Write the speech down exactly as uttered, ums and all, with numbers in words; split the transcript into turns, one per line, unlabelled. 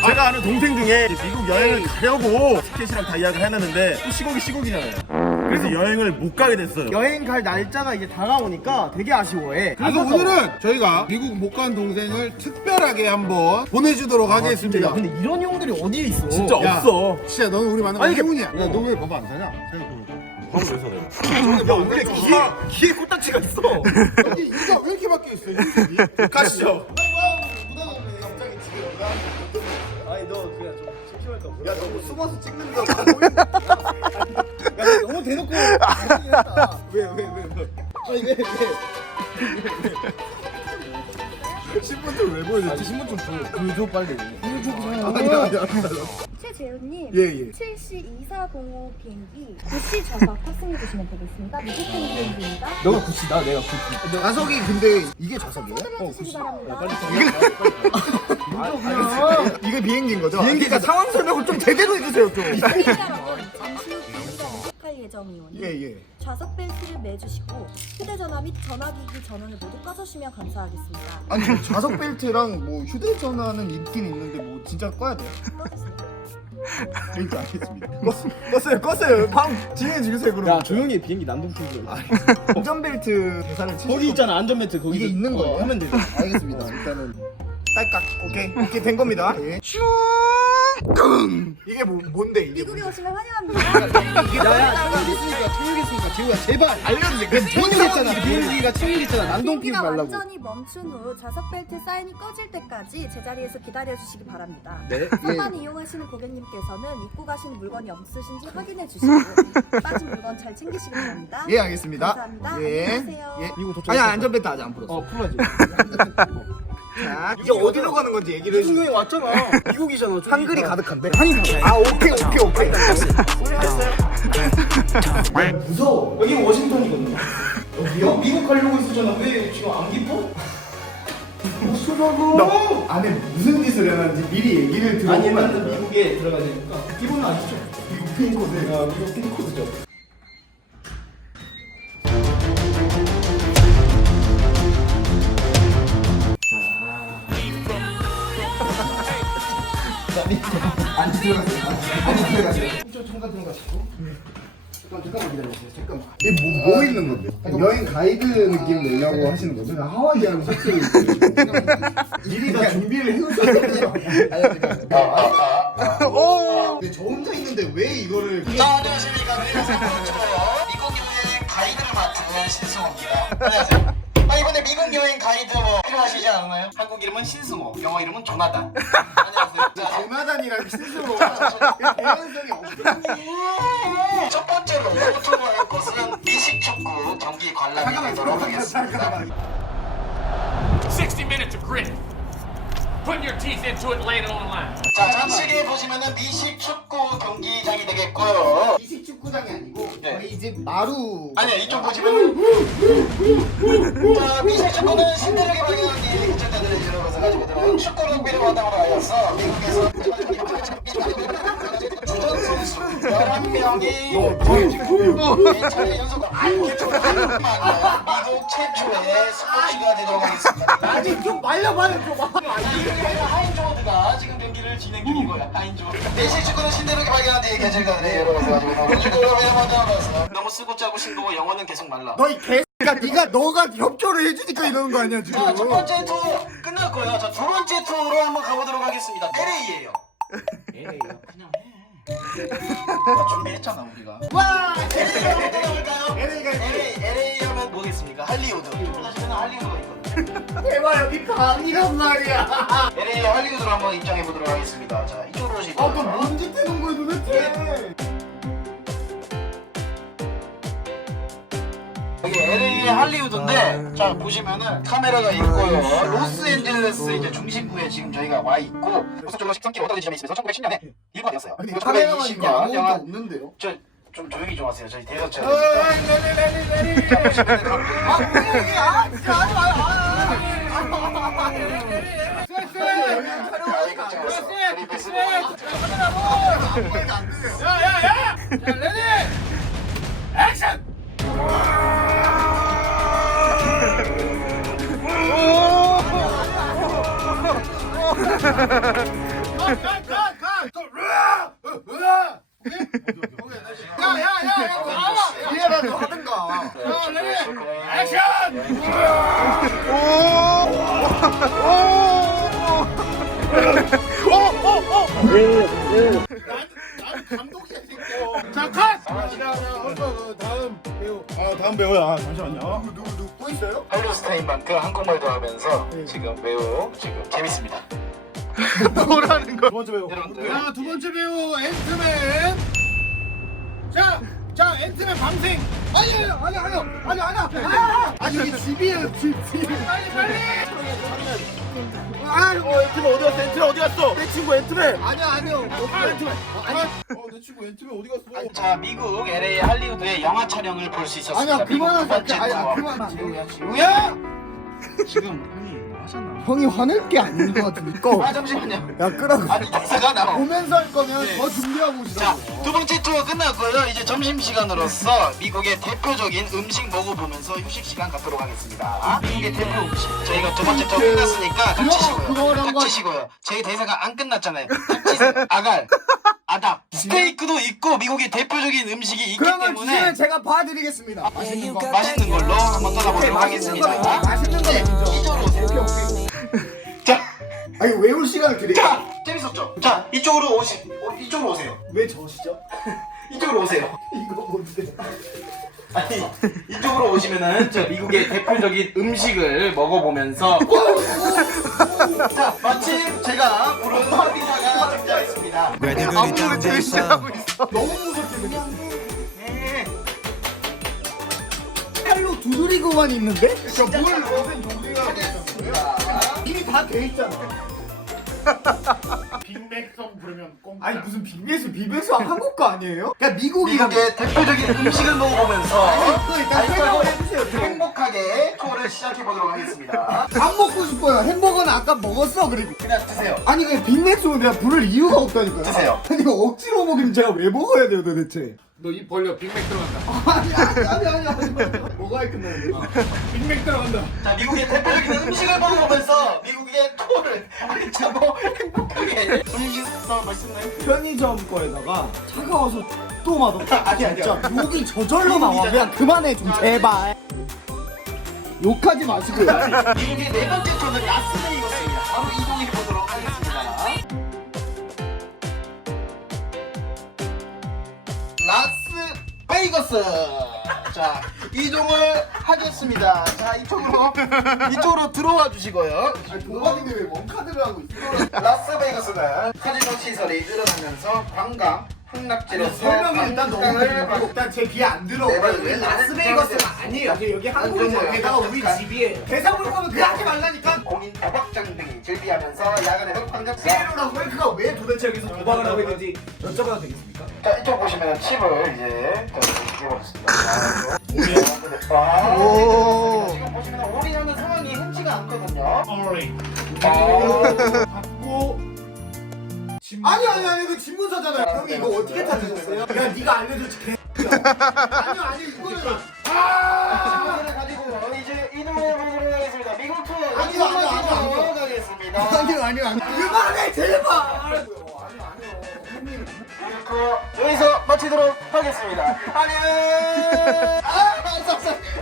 제가 아는 동생 중에 미국 여행을 가려고 티켓이랑 다 예약을 해놨는데 또 시국이 시국이잖아요. 그래서 여행을 못 가게 됐어요.
여행 갈 날짜가 이제 다가오니까 되게 아쉬워해.
그래서 오늘은 저희가 미국 못 간 동생을 특별하게 한번 보내주도록 하겠습니다.
야, 근데 이런 형들이 어디에 있어?
진짜
야,
없어.
진짜 너는 우리 만나면
아니,
행운이야.
야, 너 왜 바보 안 사냐?
방금 왜 사냐?
야, 원래 귀에, 귀에 코딱지가 있어.
여기 이가 왜 이렇게 바뀌어 있어? 흰색이?
가시죠.
아니, 너 그냥 좀 심심할까 보다. 야, 너무 숨어서 찍는 거 보인다. 야, 너 너무 대놓고. 왜, 왜, 왜, 왜? 아니, 왜, 왜?
신분증 왜 보여줬지?
신분 좀 줘. 그줘 빨리. 그줘
아니야, 아니야, 아니야.
최재훈님,
예, 예.
칠 시 이사공오 비행기 구시 좌석 탑승해 주시면 되겠습니다. 미국 행 비행기입니다.
너가 구치다, 내가 구치.
좌석이 근데 이게 좌석이에요?
서둘러 주시기 바랍니다.
그냥
이게 비행기인 거죠?
비행기가 상황 설명을 좀 제대로 해주세요, 좀.
비행기 여러분, 잠시 후 비행기가 도착할 예정이오니
예, 예.
좌석 벨트를 매주시고 휴대전화 및 전화기기 전원을 모두 꺼주시면 감사하겠습니다.
아니 좌석 벨트랑 뭐 휴대전화는 있긴 있는데 뭐 진짜 꺼야 돼요?
꺼주세요.
그러니까 알겠습니다.
껐어요, 껐어요. 방 진행해 주세요, 그럼. 야, 조용히 해, 비행기 난동 풀고.
안전벨트 계산을 치시고
거기 있잖아, 안전벨트. 거기
이게 있는 거예요?
하면 되죠.
알겠습니다. 일단은 딸깍 오케이 오케이 된 겁니다. 예. 이게 뭐 뭔데 이게?
미국에 오시면 환영합니다.
야야, 착륙했으니까, 착륙했으니까, 지우야, 제발.
알려주세요. 그
착륙했잖아, 비행기가 착륙했잖아. 난동 피우지
비행기가
말라고.
완전히 멈춘 후 좌석 벨트 사인이 꺼질 때까지 제자리에서 기다려주시기 바랍니다.
네.
선반 이용하시는 고객님께서는 입고 가신 물건이 없으신지 확인해 주시고 빠진 물건 잘 챙기시기 바랍니다.
예 알겠습니다.
감사합니다.
예.
안녕히 계세요.
예.
미국 도착.
아니 안전벨트 아직 안 풀었어.
어, 풀어야지.
자, 이게 어디로 가는 건지 얘기를 해주세요.
중경이 왔잖아. 미국이잖아.
한글이 가득한데?
한이
아 오케이 오케이 오케이.
무서워. 여기 워싱턴이거든요. 여기요? 미국 가려고 했었잖아. 왜 지금 안 기뻐? 무서워.
너 안에 무슨 짓을 해놨는지 미리 얘기를
아니,
들어보면 안
나는
돼요?
미국에 들어가야 되니까. 기본은 아시죠?
미국 핀코드.
아, 미국 핀코드죠.
안 들어갔어요. 안 들어갔어요. 좀 잠깐 들어가시고. 잠깐 잠깐만 기다려주세요. 잠깐만. 이게 뭐, 뭐 있는 건데? 여행 가이드 느낌 내려고 하시는 거죠? 하와이안 셔츠를 입고 미리 다 준비를 해놓으셨어요. 근데 저 혼자 있는데 왜 이거를?
자, 안녕하십니까. 그래서 미국 여행 가이드를 맡은 신승호입니다. 안녕하세요. 아, 이번에 미국 여행 가이드 뭐 필요하시지 않나요? 한국 이름은 신승호, 영어 이름은 조나단. 안녕하세요. 자,
조나단이랑 스스로가 개연성이 없어.
첫 번째로 오토할 것은 미식축구 경기 관람이 되도록 하겠습니다.
sixty minutes of grit. Putting your teeth into it, laying it on the line.
자, 좌측에 보시면은 미식축구 경기장이 되겠고요.
이식 축구장이 아니고
네.
저희 집 마루.
아니요, 이쪽 보시면은 자, 미식축구는 신들에게 발견한 뒤 국제자들의 지역에서 가지고 들어온 축구 럭비를 바탕으로 하여서 미국에서 주전 선수 열한 명이 네 차례 연속으로 미국 최초의 스포츠가 되도록 하겠습니다.
아니, 좀 말려봐요, 좀.
하인조드가 지금 경기를 진행 중이고요. 하인조드. 미식축구는 신들에게 발견한 뒤 개체가들이 여러 가지 가지고 축구를 먼저 알아서 너무 쓰고 짜고 싱거고 영어는 계속 말라.
너이 개가 네가 너가 협조를 해주니까 이러는 거 아니야 지금?
자, 첫 번째 투어 끝났고요. 자, 두 번째 투어로 한번 가보도록 하겠습니다. 엘에이예요. 엘에이요? 그냥 해. 아, 준비했잖아 우리가. 와! 엘에이 한번 떠나볼까요?
엘에이가
엘에이, 엘에이 하면 뭐겠습니까? 할리우드. 사실은 할리우드가 있거든요.
대박 여기 강이란 말이야.
엘에이 할리우드로 한번 입장해 보도록 하겠습니다. 자, 이쪽으로 오시죠.
아너 뭔 짓 하는 거야 도대체?
여기 엘에이 할리우드인데 자 보시면은 카메라가 있고요. 로스앤젤레스 이제 중심부에 지금 저희가 와 있고 우선적으로 식성길 워터 지점에 있으면서 천구백십 년에 일부가 되었어요.
아니
그리고
카메라만
천구백이십
있고
년
아무것도
영화
없는데요?
저 좀 조용히 좀 하세요. 저희 대서차.
아 뭐야 아 진짜 하지 마요. 야야야야 미안하다 하든가.
아 다음 배우야. 아, 잠시만요.
또 있어요?
할로스타인 만큼 한국말도 하면서 지금 매우 지금 재밌습니다.
뭐라는 거?
두 번째 배우.
여러분들
자, 두 번째 배우 앤트맨. 자, 자 앤트맨 밤생.
아니 아니 아니 아니 아니 아니 아니 아니 여기 집이에요 집 집.
빨리 빨리.
아유
어 앤트맨 어디 갔어? 앤트맨 어디 갔어? 내 친구 앤트맨.
아니야 아니요.
앤트맨. 어내 친구 앤트맨 어디 갔어?
자 미국 엘에이 할리우드의 영화 촬영을 볼 수 있었습니다.
아니야
미국 두
그만하자.
번째
아니야
투어.
그만.
지우야 지우야. 지금 형이 뭐 하잖아.
형이 화낼 게 아닌 것 같으니까.
아 잠시만요.
야 끄라고.
아니 대사가 나와.
보면서 할 거면 더 준비하고
자,
오시라고.
두 번째 투어 끝났고요. 이제 점심시간으로서 미국의 대표적인 음식 먹어보면서 휴식시간 갖도록 하겠습니다. 미국의 대표 음식. 저희가 두 번째 투어 끝났으니까
그거,
닥치시고요.
그거란 거-
닥치시고요. 제 대사가 안 끝났잖아요. 닥치세요. 아갈, 아답. 스테이크도 있고 미국의 대표적인 음식이 있기
그러면
때문에
주시면 제가 봐드리겠습니다. 맛있는 거.
맛있는 걸로 한번 떠나보도록
맛있는 거
하겠습니다.
맛있는 거 먼저.
이쪽으로 오세요.
오케이 오케이.
자,
아니 외울 시간을 드릴게요.
자, 재밌었죠? 자, 이쪽으로 오시, 어, 이쪽으로 오세요.
왜 저시죠?
이쪽으로 오세요.
이거 뭔데?
아니 이쪽으로 오시면은 저 미국의 대표적인 음식을 먹어보면서 자 마침 제가 부른 화비사가 등장했습니다.
아무도 제시하고 있어. 너무 무섭게 그냥. 칼로 두드리고만 있는데? 그러니까 뭘 무슨 종류가 되겠습니다. 이미 다 돼 있잖아.
빅맥성 부르면 꽁.
아니 무슨 빅매수 비배수 한국 거 아니에요? 그러니까 미국이랑
미국의 대표적인 음식을 먹어보면서
그거 일단
알코올로
설명을 해주세요. 좀.
행복하게 투어를 시작해보도록 하겠습니다.
안 먹고 싶어요. 햄버거는 아까 먹었어 그리고.
그냥 드세요.
아니 그냥 빅맥스는 내가 부를 이유가 없다니까요.
드세요.
아니 이거 억지로 먹이면 제가 왜 먹어야 돼요 도대체?
너 입 벌려. 빅맥 들어간다.
아니 아니 아니 아니 아니. 뭐가 끝나는데?
빅맥 들어간다.
자 미국의 대표적인 음식을 먹어보면서 미국의 투어를 알차고 행복하게 음식도 맛있나요?
편의점 거에다가 차가워서 또 맛없다.
아니, 아니,
진짜 욕이 저절로 나와. 그냥 그만해 좀 제발. 욕하지 마시고요.
미국의 네 번째 투어는 라스베이거스입니다. 바로 이동해 보도록 하겠습니다. 라스베이거스. 자 이동을 하겠습니다. 자 이쪽으로 이쪽으로 들어와 주시고요.
도박인데 왜 원카드를 하고 있어?
라스베이거스는 카지노 시설이 늘어나면서 관광 흥락지로서
설명이 일단 너무
관광을
길고 일단 제 귀에 안
네,
들어오고
맞아요.
여기 라스베이거스가 아니에요. 여기, 여기 한국이죠.
맞아요.
게다가 우리
그러니까
집이에요. 대사 볼 거면 그냥 하지 말라니까.
공인 도박장 등이 즐비하면서 야간에 흑방적
세로라고 해? 그가 왜 도대체 여기서 도박을 하고 있는지 여쭤봐도 되겠습니까?
자 이쪽 보시면 칩을 이제 찍어보겠습니다. 아, 지금 보시면 올인하는 상황이 흔치가 않거든요.
어리.
받고 아니 아니 아니 그 집문서잖아요. 형이 이거 어떻게 찾으셨어요? 야 네가 알려줬지 개. 아니요 아니 이거는
신문을 가지고 이제 이동해 보도록 하겠습니다. 미국 투어
아니요, 아니요, 아니요, 아니요.
가겠습니다.
아니요 아니요 아니요 그만해 제발. 아니요 아니요 형님.
그 여기서 마치도록 하겠습니다. 안녕. 아, 아, 아, 아,